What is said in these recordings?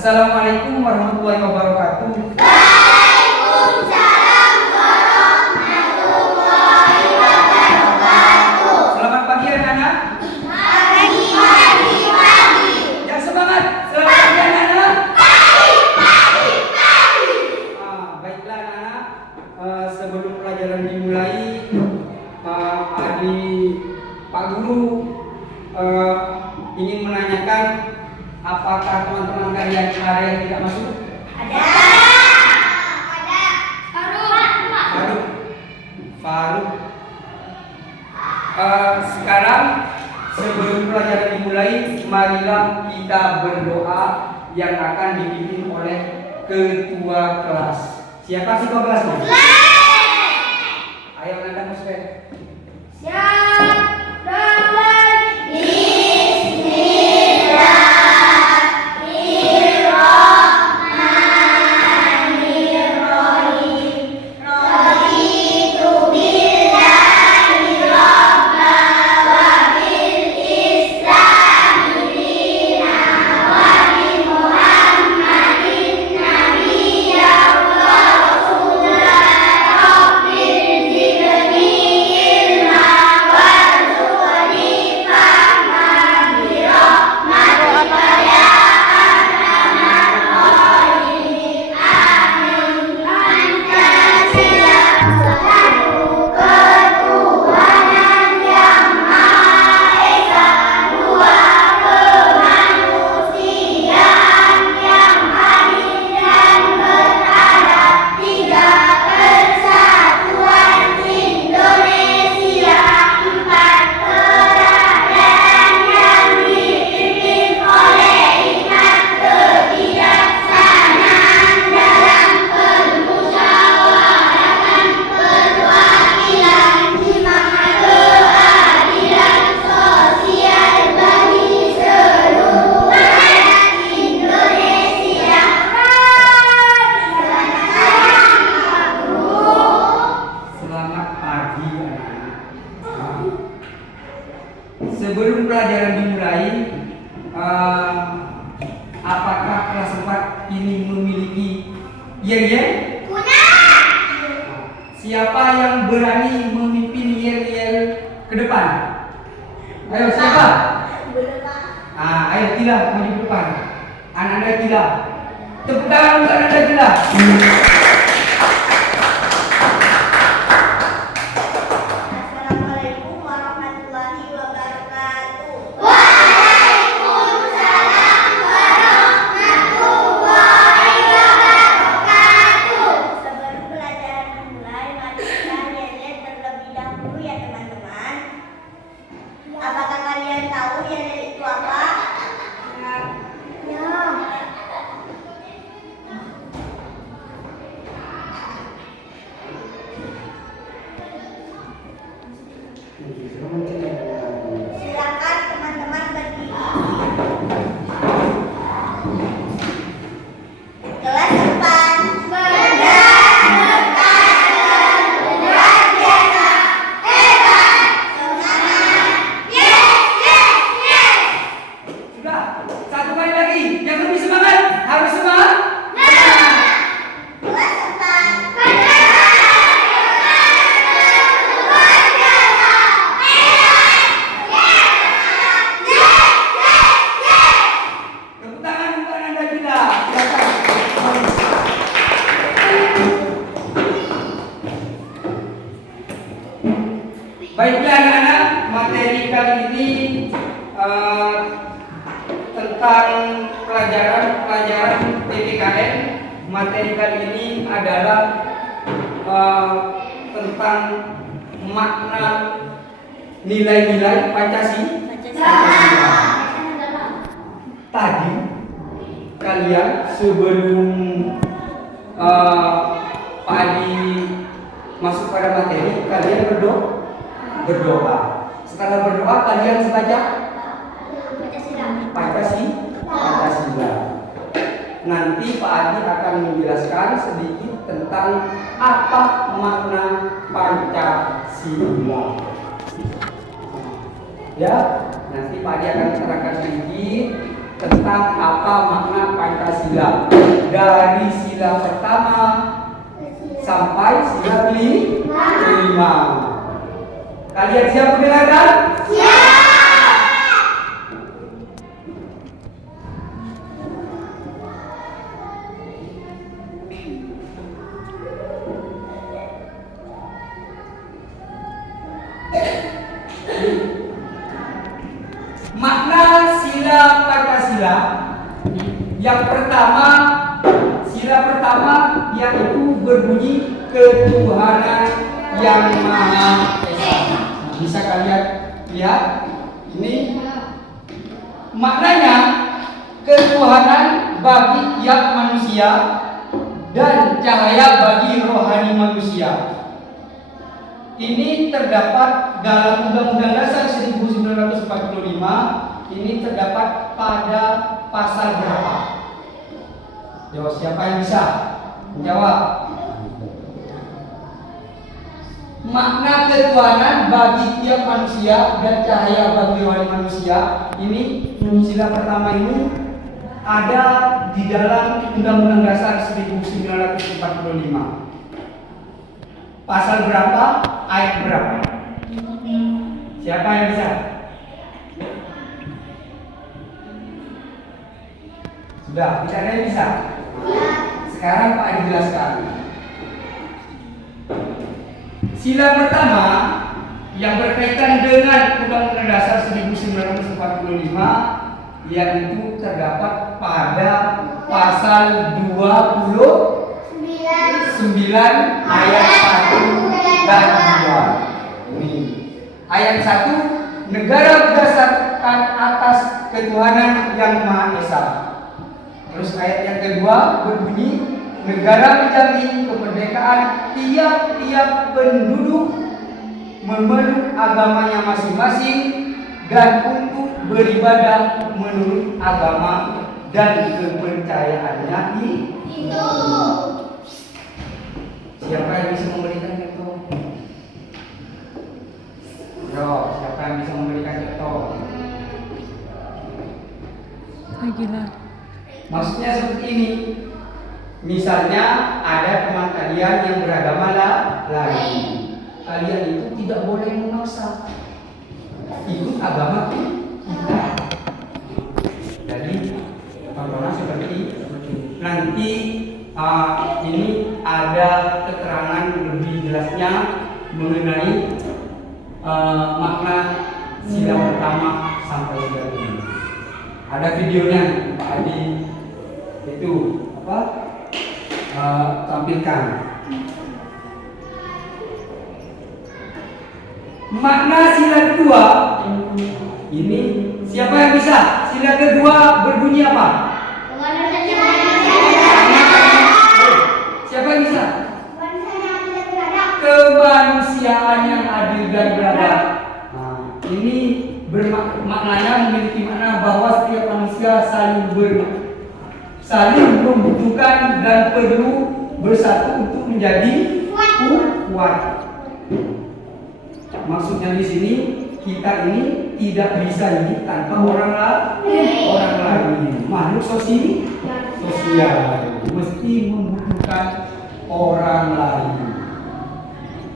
Assalamualaikum warahmatullahi wabarakatuh. Waalaikumsalam warahmatullahi wabarakatuh. Selamat pagi anak-anak. Pagi. Yang semangat. Selamat pagi anak-anak. Pagi. Baiklah anak-anak. Sebelum pelajaran dimulai, Pak Guru ingin menanyakan, apakah teman-teman kalian ada yang tidak masuk? Ada. Faruk. Sekarang sebelum pelajaran dimulai, marilah kita berdoa yang akan dipimpin oleh ketua kelas. Siapa sih ketua kelasnya? Ayo Nanda Muslim. Siap. Sebelum pelajaran dimulai, apakah kelas 4 ini memiliki yel-yel? Punya. Siapa yang berani memimpin yel-yel ke depan? Ayo siapa? Ayo Tila maju ke depan. Anak-anak Tila. Tepuk tangan untuk anak-anak Tila. Assalamualaikum warahmatullahi wabarakatuh. Waalaikumsalam warahmatullahi wabarakatuh. Sebelum pelajaran dimulai, mari kita lihat terlebih dahulu ya teman-teman. Apakah kalian tahu yel itu apa? Ya. Silakan teman-teman berdiri. Kelas 4. Berdasarkan luar biasa, hebat, semangat, yes. Sudah, satu kali lagi. Yang lebih semangat, harus semangat. Kelas 4. Berdasarkan luar biasa, hebat, yes. Tepuk tangan untuk anak-anak Tila. Silakan. Baiklah anak-anak, materi kali ini tentang pelajaran PPKN. Materi kali ini adalah tentang makna nilai-nilai Pancasila. Tadi kalian sebelum Pak Adi masuk pada materi, kalian berdoa. Setelah berdoa, kalian membaca Pancasila. Nanti Pak Adi akan menjelaskan sedikit tentang apa makna Pancasila. Ya, nanti Pak Adi akan terangkan sedikit tentang apa makna Pancasila dari sila pertama sampai sila kelima. Kalian siap mendengarkan? Makna sila Pancasila yang pertama, sila pertama yaitu berbunyi ketuhanan yang Maha Esa. Bisa kalian lihat ini maknanya ketuhanan bagi tiap manusia dan cahaya bagi rohani manusia. Ini terdapat dalam Undang-Undang Dasar 1945. Ini terdapat pada pasal berapa? Yo, siapa yang bisa menjawab? Makna ketuhanan bagi tiap manusia dan cahaya bagi rohani manusia. Ini sila pertama ini ada di dalam Undang-Undang Dasar 1945. Pasal berapa? Ayat berapa? Siapa yang bisa? Sudah, tidak ada yang bisa. Sekarang Pak dijelaskan. Sila pertama yang berkaitan dengan Undang-Undang Dasar 1945 yaitu terdapat pada pasal 29 ayat 1 dan 2. Ini ayat 1, negara berdasarkan atas ketuhanan yang Maha Esa. Terus ayat yang kedua berbunyi, negara menjamin kemerdekaan tiap-tiap penduduk memeluk agamanya masing-masing dan untuk beribadah menurut agama dan kepercayaannya itu. Siapa yang bisa memberikan contoh? Yo, siapa yang bisa memberikan contoh? Gila. Maksudnya seperti ini. Misalnya ada teman kalian yang beragama lain. Kalian itu tidak boleh memaksa ikut agama kita. Jadi contohnya seperti nanti ini ada keterangan lebih jelasnya mengenai makna sila pertama sampai sila kelima. Ada videonya Pak Adi itu tampilkan. Makna sila kedua ini siapa yang bisa? Sila kedua berbunyi apa? Siapa yang bisa? Kemanusiaan yang adil dan beradab. Nah, ini maknanya memiliki makna bahwa setiap manusia saling membutuhkan dan perlu bersatu untuk menjadi kuat. Maksudnya di sini kita ini tidak bisa hidup tanpa orang lain. Makhluk sosial mesti membutuhkan orang lain.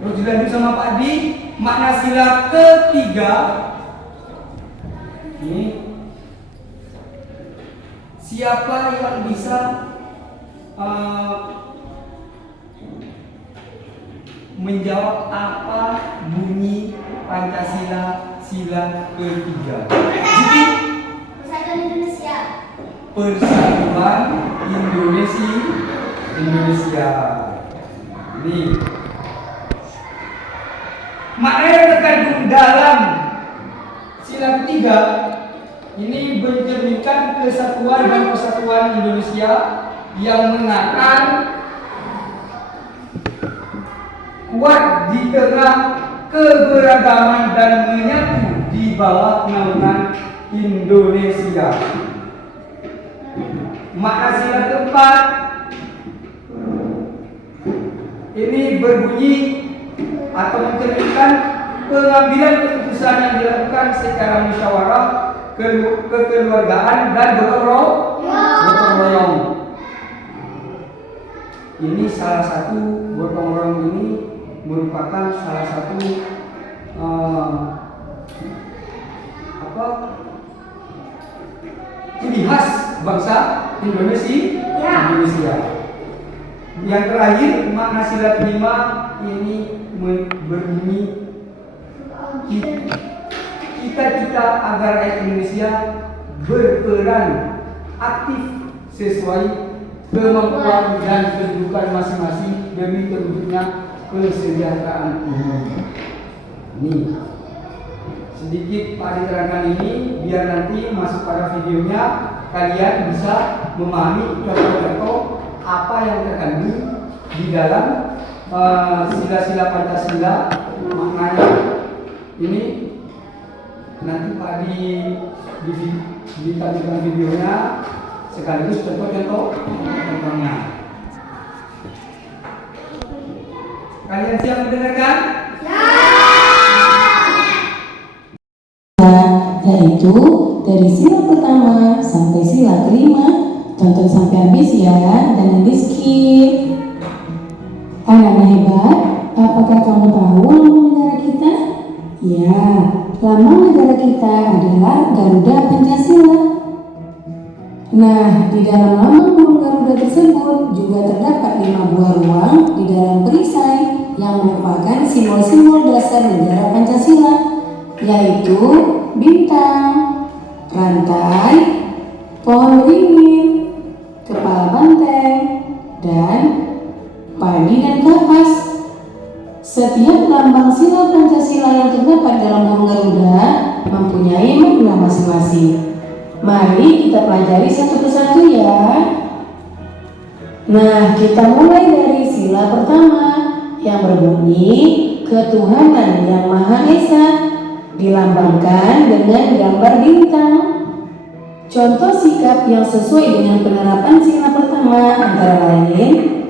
Terus dilanjut sama Pak Di, makna sila ketiga ini siapa yang bisa menjawab apa bunyi Pancasila sila ketiga? Persatuan Indonesia. Persatuan Indonesia. Ini makna yang terkandung dalam sila ketiga ini mencerminkan kesatuan dan persatuan Indonesia yang mengakan kuat di tengah keberagaman dan menyatu di bawah naungan Indonesia. Makna sila keempat ini berbunyi atau mencerminkan pengambilan keputusan yang dilakukan secara musyawarah kekeluargaan dan gotong royong. Ini salah satu gotong royong ini merupakan salah satu ciri khas bangsa Indonesia. Yang terakhir, makna sila kelima ini berbunyi kita agar rakyat Indonesia berperan aktif sesuai kemampuan dan kedudukan masing-masing demi terwujudnya kesejahteraan umum. Ini sedikit Pak diterangkan ini biar nanti masuk pada videonya kalian bisa memahami contoh-contoh apa yang terkandung di dalam sila-sila Pancasila. Maknanya ini nanti Pak ditampilkan videonya sekaligus contohnya. Kalian siap mendengarkan? Yaitu dari sila pertama sampai sila kelima. Tonton sampai habis ya, jangan di skip. Anak hebat, apakah kamu tahu lambang negara kita? Ya, lambang negara kita adalah Garuda Pancasila. Nah, di dalam lambang burung Garuda tersebut juga terdapat 5 buah ruang di dalam perisai yang merupakan simbol-simbol dasar negara Pancasila, yaitu bintang, rantai, pohon beringin, kepala banteng, dan padi dan kapas. Setiap lambang sila Pancasila yang terdapat dalam burung Garuda mempunyai makna masing-masing. Mari kita pelajari satu persatu ya. Nah, kita mulai dari sila pertama yang berbunyi ketuhanan yang Maha Esa, dilambangkan dengan gambar bintang. Contoh sikap yang sesuai dengan penerapan sila pertama antara lain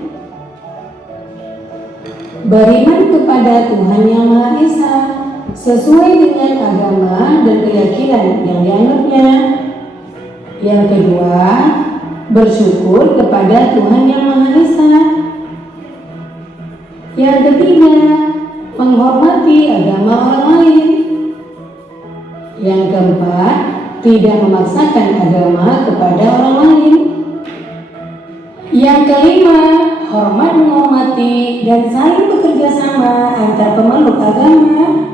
beriman kepada Tuhan Yang Maha Esa sesuai dengan agama dan keyakinan yang dianutnya. Yang kedua, bersyukur kepada Tuhan Yang Maha Esa. Yang ketiga, menghormati agama orang lain. Yang keempat, tidak memaksakan agama kepada orang lain. Yang kelima, hormat menghormati dan saling bekerja sama antar pemeluk agama.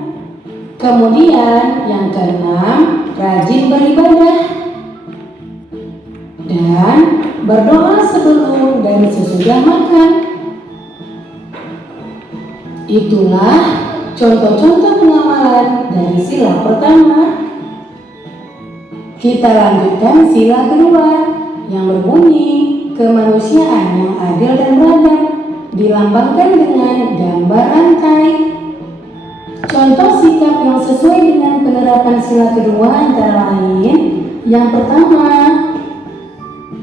Kemudian yang keenam, rajin beribadah dan berdoa sebelum dan sesudah makan. Itulah contoh-contoh pengamalan dari sila pertama. Kita lanjutkan sila kedua yang berbunyi kemanusiaan yang adil dan beradab, dilambangkan dengan gambar rantai. Contoh sikap yang sesuai dengan penerapan sila kedua antara lain: yang pertama,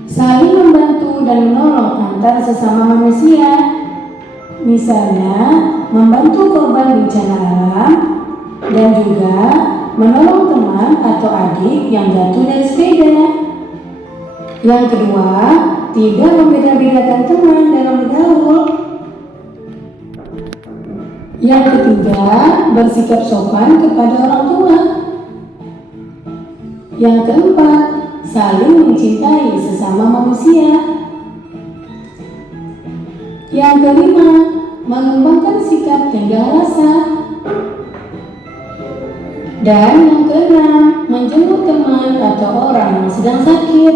saling membantu dan menolong antar sesama manusia. Misalnya, membantu korban bencana alam dan juga menolong teman atau adik yang jatuh dari sepeda. Yang kedua, tidak membeda-bedakan teman dalam bergaul. Yang ketiga, bersikap sopan kepada orang tua. Yang keempat, saling mencintai sesama manusia. Yang kelima, mengembangkan sikap tenggang rasa. Dan yang keenam, menjenguk teman atau orang yang sedang sakit.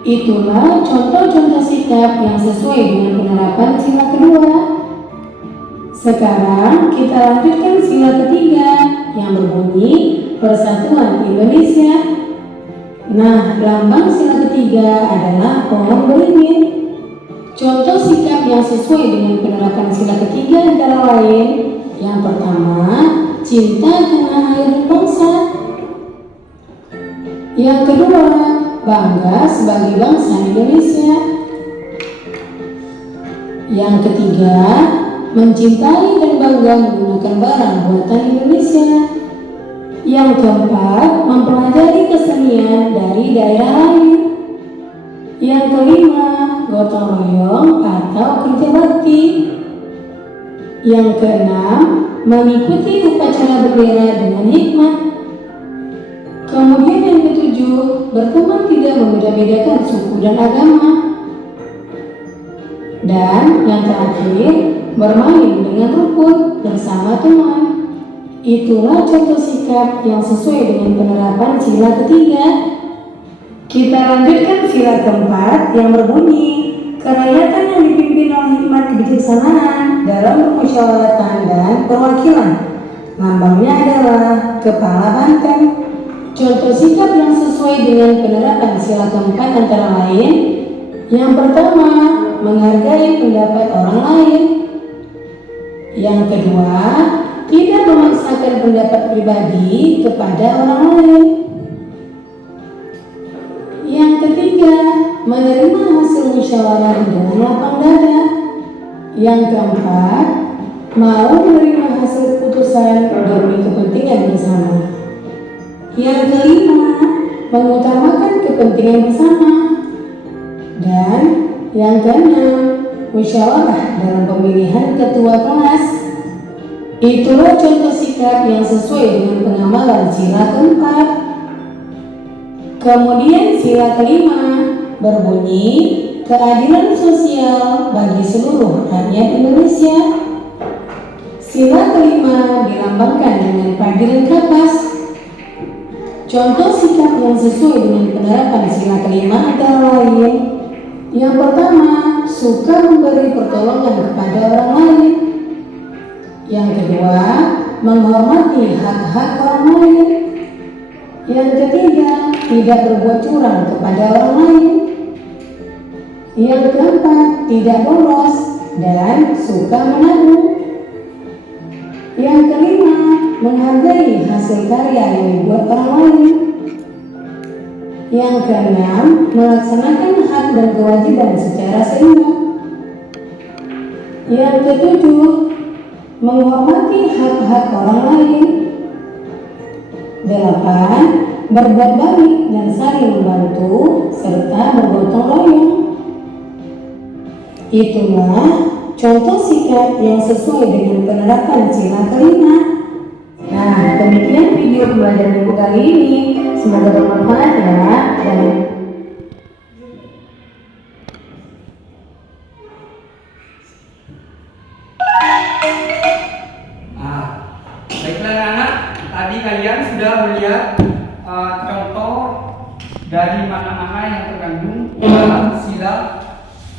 Itulah contoh-contoh sikap yang sesuai dengan penerapan sila kedua. Sekarang kita lanjutkan sila ketiga yang berbunyi Persatuan Indonesia. Nah, lambang sila ketiga adalah pohon beringin. Contoh sikap yang sesuai dengan penerapan sila ketiga antara lain: yang pertama, cinta tanah air dan bangsa. Yang kedua, bangga sebagai bangsa Indonesia. Yang ketiga, mencintai dan bangga menggunakan barang buatan Indonesia. Yang keempat, mempelajari kesenian dari daerah lain. Yang kelima, gotong royong atau kerja bakti. Yang keenam, mengikuti upacara bendera dengan hikmat. Kemudian yang ketujuh, berteman tidak membeda-bedakan suku dan agama. Dan yang terakhir, bermain dengan rukun bersama teman. Itulah contoh sikap yang sesuai dengan penerapan sila ketiga. Kita lanjutkan sila keempat yang berbunyi, kerakyatan yang dipimpin oleh hikmat kebijaksanaan dalam permusyawaratan dan perwakilan. Lambangnya adalah kepala banteng. Contoh sikap yang sesuai dengan penerapan sila keempat antara lain, yang pertama, menghargai pendapat orang lain. Yang kedua, tidak memaksakan pendapat pribadi kepada orang lain. Yang ketiga, menerima hasil musyawarah dengan lapang dada. Yang keempat, mau menerima hasil keputusan demi kepentingan bersama. Yang kelima, mengutamakan kepentingan bersama. Dan yang keenam, musyawarah dalam pemilihan ketua kelas. Itulah contoh sikap yang sesuai dengan pengamalan sila keempat. Kemudian sila kelima berbunyi, keadilan sosial bagi seluruh rakyat Indonesia. Sila kelima dilambangkan dengan padilan kapas. Contoh sikap yang sesuai dengan penerapan sila kelima antara lain, yang pertama, suka memberi pertolongan kepada orang lain. Yang kedua, menghormati hak-hak orang lain. Yang ketiga, tidak berbuat curang kepada orang lain. Yang keempat, tidak boros dan suka menabung. Yang kelima, menghargai hasil karya yang dibuat orang lain. Yang keenam, melaksanakan hak dan kewajiban secara seimbang. Yang ketujuh, menghormati hak-hak orang lain. 8. Berbuat baik dan saling membantu serta bergotong royong. Itulah contoh sikap yang sesuai dengan penerapan sila kelima. Nah, demikian video pembelajaran ibu kali ini. Semoga bermanfaat ya. Dan baiklah anak-anak, tadi kalian sudah melihat contoh dari mana-mana yang terkandung dalam sila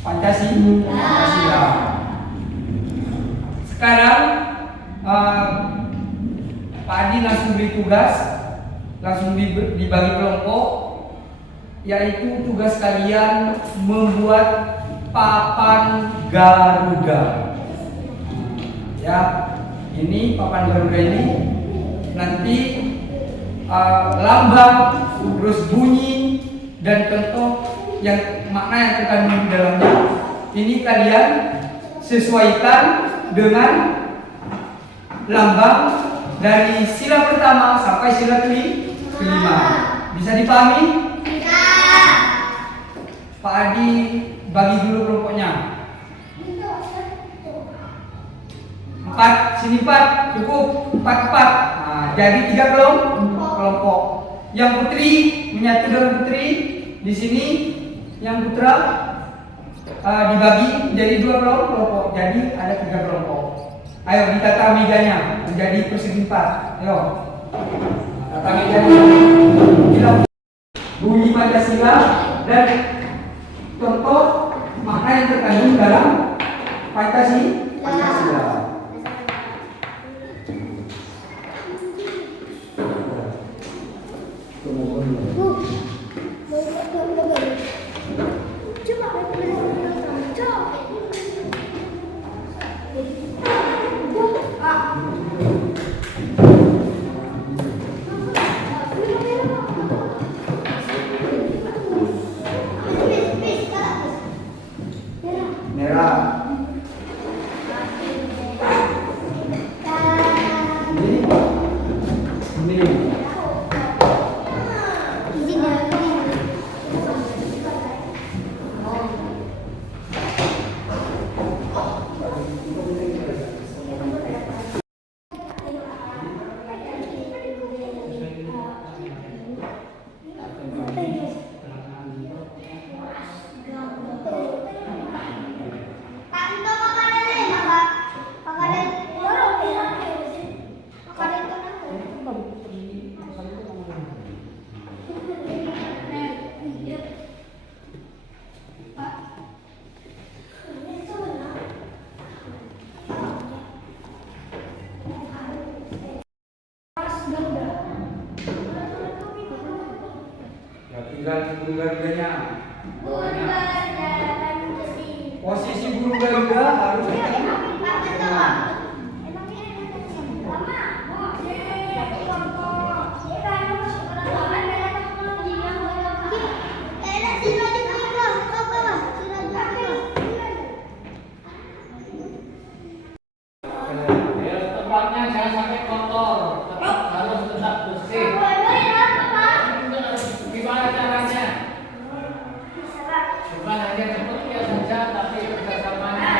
Pancasila. Sekarang Pak Adi langsung beri tugas, langsung dibagi kelompok, yaitu tugas kalian membuat papan Garuda. Ya, ini papan Garuda ini nanti lambang, terus bunyi dan contoh yang makna yang terkandung di dalamnya. Ini kalian sesuaikan dengan lambang dari sila pertama sampai sila kelima. Bisa dipahami? Bisa. Pak Adi bagi dulu kelompoknya. 4, sini 4, cukup 4. Nah, jadi 3 kelompok. Yang putri menyatu dengan putri. Di sini yang putra dibagi menjadi 2 kelompok. Jadi ada 3 kelompok. Ayo ditata mejanya menjadi persegi 4. Ayo. Tata mejanya. Bunyi Pancasila dan contoh makna yang terkandung dalam Pancasila. Merah. Ini. tinggal burung garudanya. Bawahnya. Garuda posisi. Posisi burung garuda harus di tengah. Tempatnya jangan sampai kotor, harus tetap bersih. Gimana caranya? Bukan hanya seperti saja, tapi kerjasamanya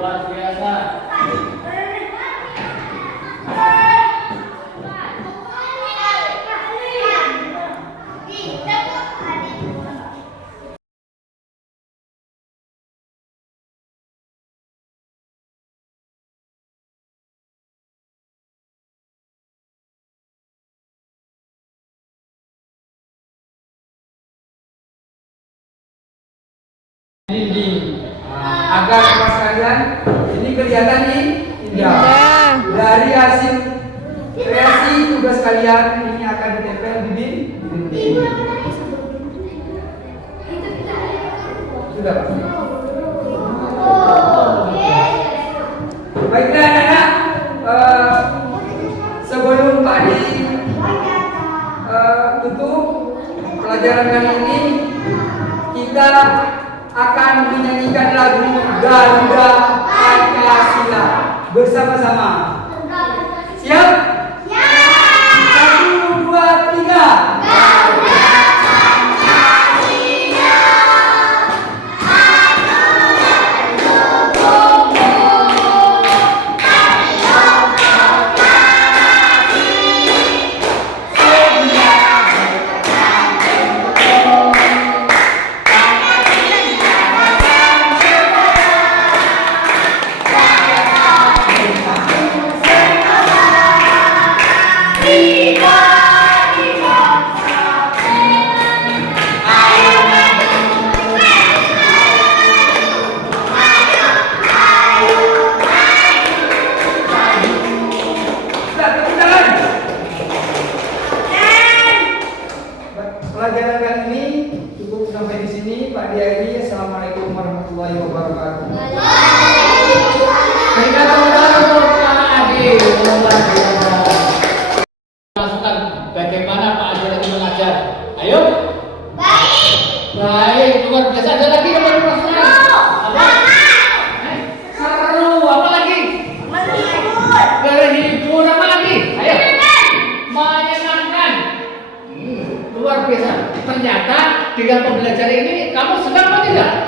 luar biasa. Dinding. Agar mas kalian ini kelihatan nih indah. Indah. Dari hasil kreasi tugas kalian ini akan ditempel di dinding. Sudah Pak. Baiklah anak-anak, sebelum Pak Adi tutup pelajaran kali ini, kita akan menyanyikan lagu Garuda Pancasila bersama-sama. Siap? Satu, dua, tiga. Pelajaran kali ini cukup sampai di sini. Pak Diari, assalamualaikum warahmatullahi wabarakatuh. Kita kembali untuk Pak Adi. Masukan bagaimana Pak Adi lagi mengajar. Ayo. Baik, luar biasa. Ada lagi yang baru masukan? Apa? Seru. Apa lagi? Berhibur. Apa lagi? Ayo. Menyenangkan. Luar biasa. Ternyata dengan pembelajaran ini kamu senang atau tidak?